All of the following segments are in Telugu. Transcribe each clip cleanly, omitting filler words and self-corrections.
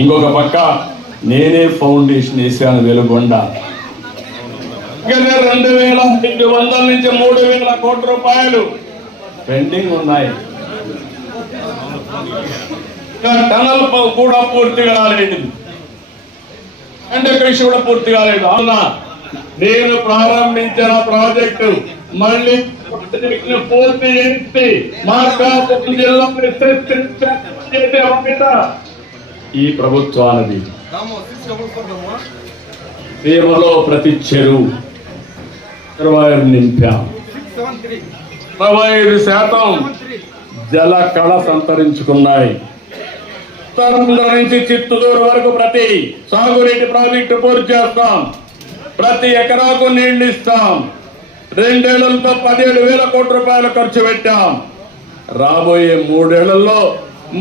ఇంకొక పక్క నేనే ఫౌండేషన్ వేసాను వెలుగొండ. 2500 నుంచి 3000 కోట్ల రూపాయలు పెండింగ్ ఉన్నాయి. టనల్ కూడా పూర్తి కాలేదు, కృషి కూడా పూర్తి కాలేదు. అవునా, నేను ప్రారంభించిన ప్రాజెక్టు మళ్ళీ పూర్తి చేసి మార్కాపురం జిల్లా ఈ ప్రభుత్వానికి. సీమలో ప్రతి చెరువు రిజర్వాయర్ నింపాం. 65% జల కళ సంతరించుకున్నాయి. ఉత్తరాంధ్ర నుంచి చిత్తూరు వరకు ప్రతి సాగునీటి ప్రాజెక్టు పూర్తి చేస్తాం. ప్రతి ఎకరాకు నీళ్లు ఇస్తాం. 2 ఏళ్లతో 17,000 కోట్ల రూపాయలు ఖర్చు పెట్టాం. రాబోయే 3 ఏళ్లలో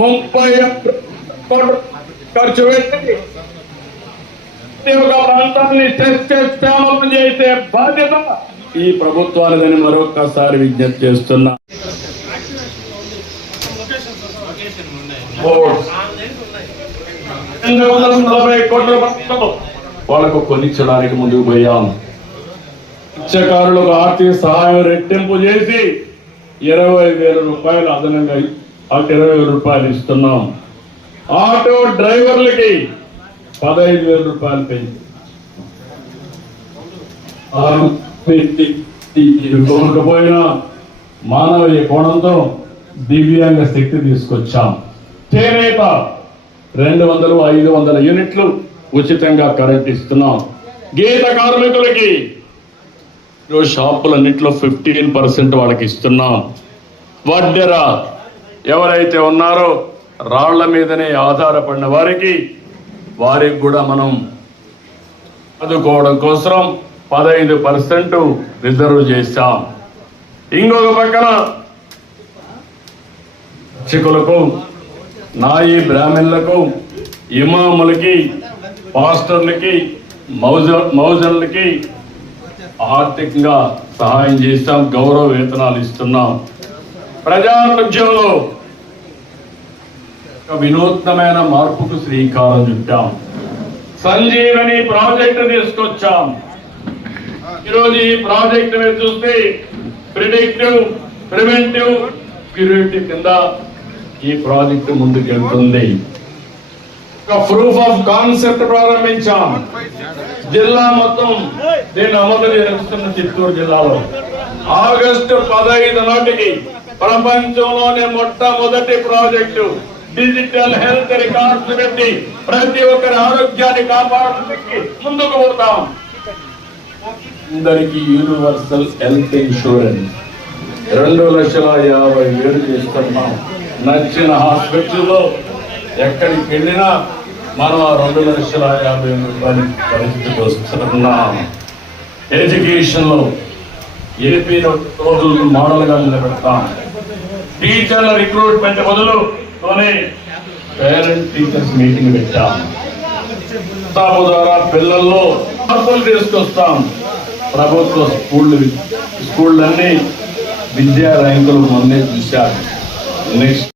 30 కోట్ల ఖర్చు పెట్టి ఒక ప్రాంతాన్ని శ్యామలం చేసే బాధ్యత ఈ ప్రభుత్వానిదని మరొకసారి విజ్ఞప్తి చేస్తున్నా. 240 కోట్ల రూపాయలు వాళ్ళకు కొనిచ్చడానికి ముందుకు పోయాం. మత్స్యకారులకు ఆర్థిక సహాయం రెట్టింపు చేసి 20,000 రూపాయలు అదనంగా 20,000 రూపాయలు ఇస్తున్నాం. ఆటో డ్రైవర్లకి 15,000 రూపాయలు పెంచి కోరుకుపోయినా మానవీయ కోణంతో దివ్యాంగ శక్తి తీసుకొచ్చాం. చేనేత 200, 500 యూనిట్లు ఉచితంగా కరెంట్ ఇస్తున్నాం. గీత కార్మికులకి షాపులన్నింటిలో 15% వాళ్ళకి ఇస్తున్నాం. వడ్డెర ఎవరైతే ఉన్నారో రాళ్ల మీదనే ఆధారపడిన వారికి కూడా మనం చదువుకోవడం కోసం 15% రిజర్వ్ చేశాం. ఇంకొక పక్కన శిక్షకులకు, నాయి బ్రాహ్మణులకు, ఇమాములకి, పాస్టర్లకి, మౌజన్లకి ఆర్థికంగా సహాయం చేస్తాం. గౌరవ వేతనాలు ఇస్తున్నాం. ప్రజారోగ్యంలో వినూత్నమైన మార్పుకు శ్రీకారం చుట్టాం. సంజీవని ప్రాజెక్టు తీసుకొచ్చాం. ఈరోజు ఈ ప్రాజెక్టు మీద చూస్తే ప్రిడిక్టివ్, ప్రివెంటివ్, క్యూరేటివ్ కింద ఈ ప్రాజెక్టు ముందుకెళ్తుంది. ఒక ప్రూఫ్ ఆఫ్ కాన్సెప్ట్ ప్రారంభించాం. జిల్లా మొత్తం దీన్ని అమలు చేస్తున్న చిత్తూరు జిల్లాలో ఆగస్టు 15 నాటికి ప్రపంచంలోనే మొట్టమొదటి ప్రాజెక్టు డిజిటల్ హెల్త్ రికార్డ్స్ పెట్టి ప్రతి ఒక్కరి ఆరోగ్యాన్ని కాపాడడానికి ముందుకు పోతాం. అందరికీ యూనివర్సల్ హెల్త్ ఇన్సూరెన్స్ 2,50,000 చేస్తున్నాం. నచ్చిన హాస్పిటల్లో ఎక్కడికి వెళ్ళినా మనం ఆ 2,50,000 రూపాయల పరిస్థితికి వస్తున్నాం. ఎడ్యుకేషన్ లో ఏపీలో మోడల్ గా నిలబెడతాం. టీచర్ల రిక్రూట్మెంట్ మొదలుతోనే పేరెంట్ టీచర్స్ మీటింగ్ పెట్టాం. ద్వారా పిల్లల్లో మార్పులు తీసుకొస్తాం. ప్రభుత్వ స్కూళ్ళన్నీ విద్యా ర్యాంకులు మొన్నే చూశారు. నెక్స్ట్